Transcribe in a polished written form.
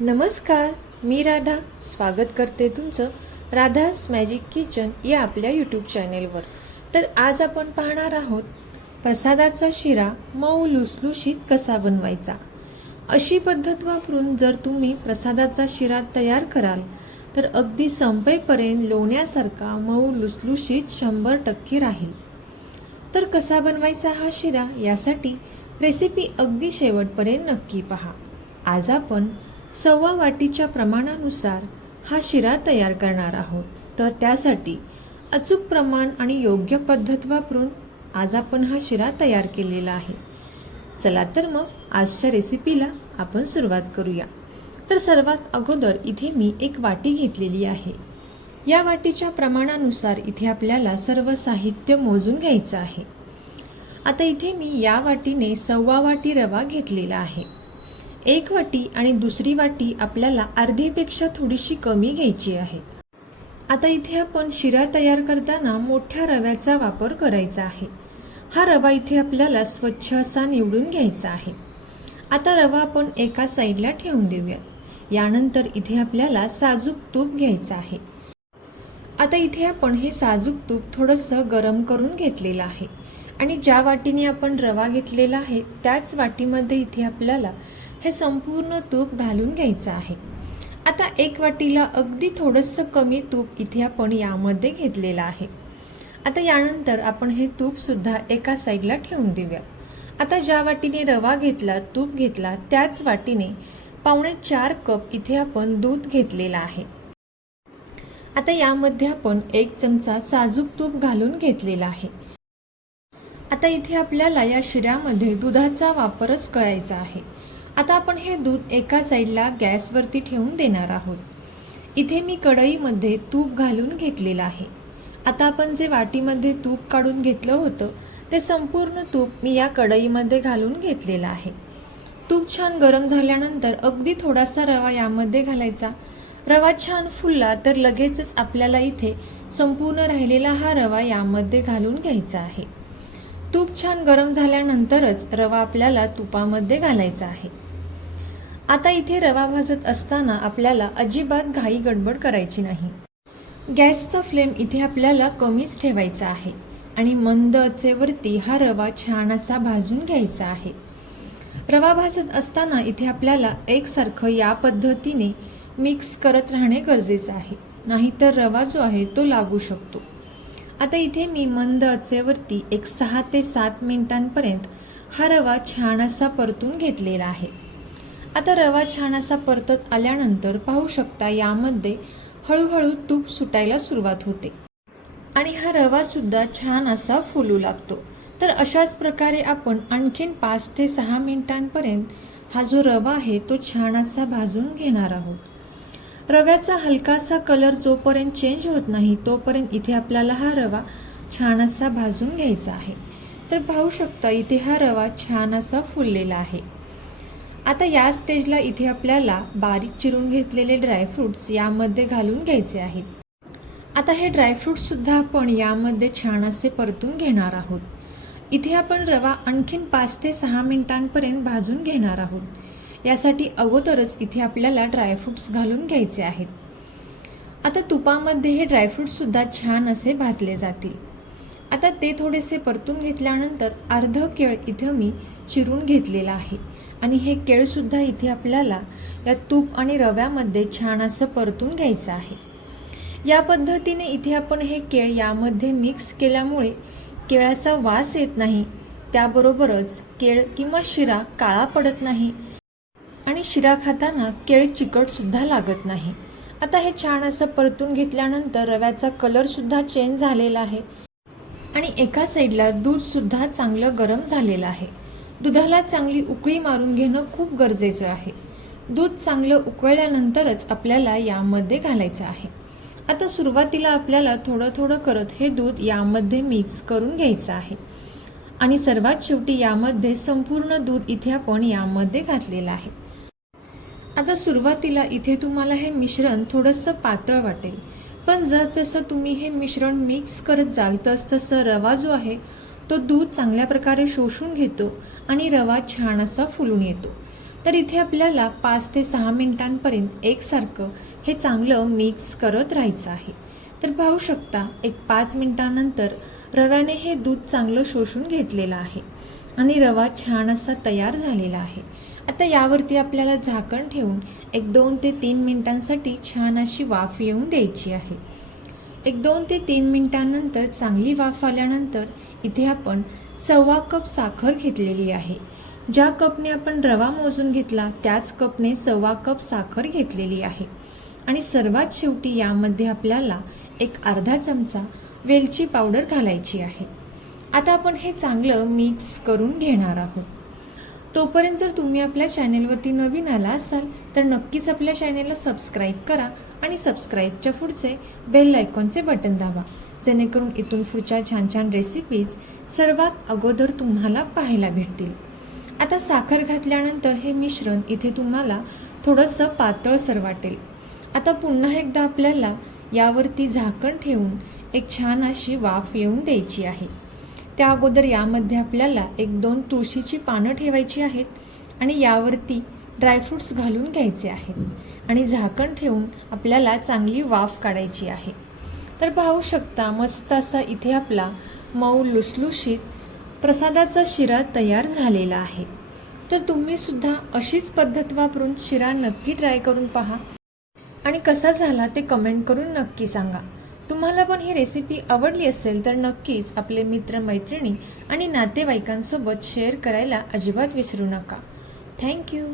नमस्कार, मी राधा स्वागत करते तुमचं राधास मॅजिक किचन या आपल्या यूट्यूब चॅनेलवर। तर आज आपण पाहणार आहोत प्रसादाचा शिरा मऊ लुसलुशीत कसा बनवायचा। अशी पद्धत वापरून जर तुम्ही प्रसादाचा शिरा तयार कराल तर अगदी संपेपर्यंत लोण्यासारखा मऊ लुसलुशीत 100% राहील। तर कसा बनवायचा हा शिरा यासाठी रेसिपी अगदी शेवटपर्यंत नक्की पहा। आज आपण 1/4 वाटीच्या प्रमाणानुसार हा शिरा तयार करणार आहोत। तर त्यासाठी अचूक प्रमाण आणि योग्य पद्धत वापरून आज आपण हा शिरा तयार केलेला आहे। चला तर मग आजच्या रेसिपीला आपण सुरुवात करूया। तर सर्वात अगोदर इथे मी एक वाटी घेतलेली आहे। या वाटीच्या प्रमाणानुसार इथे आपल्याला सर्व साहित्य मोजून घ्यायचं आहे। आता इथे मी या वाटीने 1/4 वाटी रवा घेतलेला आहे। एक वाटी आणि दुसरी वाटी आपल्याला अर्धीपेक्षा थोडीशी कमी घ्यायची आहे। आता इथे आपण शिरा तयार करताना मोठ्या रव्याचा वापर करायचा आहे। हा रवा इथे आपल्याला स्वच्छ असा निवडून घ्यायचा आहे। आता रवा आपण एका साईडला ठेवून देऊया। यानंतर इथे आपल्याला साजूक तूप घ्यायचं आहे। आता इथे आपण हे साजूक तूप थोडंसं गरम करून घेतलेलं आहे आणि ज्या वाटीने आपण रवा घेतलेला आहे त्याच वाटीमध्ये इथे आपल्याला हे संपूर्ण तूप घालून घ्यायचं आहे। आता एक वाटीला अगदी थोडंसं कमी तूप इथे आपण यामध्ये घेतलेलं आहे। आता यानंतर आपण हे तूप सुद्धा एका साईडला ठेवून देऊया। आता ज्या वाटीने रवा घेतला तूप घेतला त्याच वाटीने 4.25 कप इथे आपण दूध घेतलेला आहे। आता यामध्ये आपण 1 चमचा साजूक तूप घालून घेतलेला आहे। आता इथे आपल्याला या शिऱ्यामध्ये दुधाचा वापरच करायचा आहे। आता आपण हे दूध एका साईडला गॅसवरती ठेवून देणार आहोत। इथे मी कढईमध्ये तूप घालून घेतलेलं आहे। आता आपण जे वाटीमध्ये तूप काढून घेतलं होतं ते संपूर्ण तूप मी या कढईमध्ये घालून घेतलेलं आहे। तूप छान गरम झाल्यानंतर अगदी थोडासा रवा यामध्ये घालायचा। रवा छान फुलला तर लगेचच आपल्याला इथे संपूर्ण राहिलेला हा रवा यामध्ये घालून घ्यायचा आहे। तूप छान गरम झाल्यानंतरच रवा आपल्याला तुपामध्ये घालायचा आहे। आता इथे रवा भाजत असताना आपल्याला अजिबात घाई गडबड करायची नाही। गॅसचा फ्लेम इथे आपल्याला कमीच ठेवायचा आहे आणि मंद आचेवरती हा रवा छान असा भाजून घ्यायचा आहे। रवा भाजत असताना इथे आपल्याला एकसारखं या पद्धतीने मिक्स करत राहणे गरजेचं आहे, नाहीतर रवा जो आहे तो लागू शकतो। आता इथे मी मंद आचेवरती 6 ते 7 मिनिटांपर्यंत हा रवा छान असा परतून घेतलेला आहे। आता रवा छान असा परतत आल्यानंतर पाहू शकता यामध्ये हळूहळू तूप सुटायला सुरुवात होते आणि हा रवा सुद्धा छान असा फुलू लागतो। तर अशाच प्रकारे आपण आणखीन 5 ते 6 मिनिटांपर्यंत हा जो रवा आहे तो छान असा भाजून घेणार आहोत। रव्याचा हलकासा कलर जोपर्यंत चेंज होत नाही तोपर्यंत इथे आपल्याला हा रवा छान असा भाजून घ्यायचा आहे। तर पाहू शकता इथे हा रवा छान असा फुललेला आहे। आता या स्टेजला इथे आपल्याला बारीक चिरून घेतलेले ड्रायफ्रूट्स यामध्ये घालून घ्यायचे आहेत। आता हे ड्रायफ्रूट्स सुद्धा आपण यामध्ये छान असे परतून घेणार आहोत। इथे आपण रवा आणखीन 5 ते 6 मिनिटांपर्यंत भाजून घेणार आहोत। यासाठी अगोदरच इथे आपल्याला ड्रायफ्रूट्स घालून घ्यायचे आहेत। आता तुपामध्ये हे ड्रायफ्रूट्स सुद्धा छान असे भाजले जातील। आता ते थोडेसे परतून घेतल्यानंतर अर्ध केळ इथे मी चिरून घेतलेला आहे आणि हे केळ सुद्धा इथे आपल्याला या तूप आणि रव्यामध्ये छान असं परतून घ्यायचं आहे। या पद्धतीने इथे आपण हे केळ यामध्ये मिक्स केल्यामुळे केळाचा वास येत नाही, त्याबरोबरच केळ किंवा शिरा काळा पडत नाही आणि शिरा खाताना केळ चिकट सुद्धा लागत नाही। आता हे छान असं परतून घेतल्यानंतर रव्याचा कलर सुद्धा चेंज झालेला आहे आणि एका साईडला दूध सुद्धा चांगलं गरम झालेलं आहे। दुधाला चांगली उकळी मारून घेणं खूप गरजेचं आहे। दूध चांगलं उकळल्यानंतरच आपल्याला यामध्ये घालायचं आहे। आता सुरुवातीला आपल्याला थोडं थोडं करत हे दूध यामध्ये मिक्स करून घ्यायचं आहे आणि सर्वात शेवटी यामध्ये संपूर्ण दूध इथे आपण यामध्ये घातलेलं आहे। आता सुरुवातीला इथे तुम्हाला हे मिश्रण थोडंसं पातळ वाटेल, पण जसजसं तुम्ही हे मिश्रण मिक्स करत जाल तसतसं रवा जो आहे तो दूध चांगल्या प्रकारे शोषून घेतो आणि रवा छान असा फुलून येतो। तर इथे आपल्याला 5 ते 6 मिनिटांपर्यंत एकसारखं हे चांगलं मिक्स करत राहायचं आहे. तर पाहू शकता एक 5 मिनिटांनंतर रव्याने हे दूध चांगलं शोषून घेतलेलं आहे आणि रवा छान असा तयार झालेला आहे. आता यावरती आपल्याला झाकण ठेवून एक 2 ते 3 मिनिटांसाठी छान अशी वाफ येऊन द्यायची आहे. एक 2 ते 3 मिनिटांनंतर चांगली वाफ आल्यानंतर इथे आपण 1/4 कप साखर घेतलेली आहे. ज्या कपने आपण रवा मोजून घेतला त्याच कपने 1/4 कप साखर घेतलेली आहे. आणि सर्वात शेवटी यामध्ये आपल्याला एक अर्धा चमचा वेलची पावडर घालायची आहे. आता आपण हे चांगलं मिक्स करून घेणार आहोत. तोपर्यंत जर तुम्ही आपल्या चॅनेलवरती नवीन आला असाल तर नक्कीच आपल्या चॅनेलला सबस्क्राईब करा आणि सबस्क्राईबच्या पुढचे बेल आयकॉनचे बटन दाबा, जेणेकरून इथून पुढच्या छान छान रेसिपीज सर्वात अगोदर तुम्हाला पाहायला भेटतील. आता साखर घातल्यानंतर हे मिश्रण इथे तुम्हाला थोडंसं पातळसर वाटेल. आता पुन्हा एकदा आपल्याला यावरती झाकण ठेवून एक छान अशी वाफ येऊन द्यायची आहे. त्या अगोदर यामध्ये आपल्याला 1-2 तुळशीची पानं ठेवायची आहेत आणि यावरती ड्रायफ्रूट्स घालून घ्यायचे आहेत आणि झाकण ठेवून आपल्याला चांगली वाफ काढायची आहे. तर पाहू शकता मस्त असा इथे आपला मऊ लुसलुशीत प्रसादाचा शिरा तयार झालेला आहे. तर तुम्ही सुद्धा अशीच पद्धत वापरून शिरा नक्की ट्राय करून पहा आणि कसा झाला ते कमेंट करून नक्की सांगा. तुम्हाला पण ही रेसिपी आवडली असेल तर नक्कीच आपले मित्र मैत्रिणी आणि नातेवाईकांसोबत शेअर करायला अजिबात विसरू नका. थँक्यू.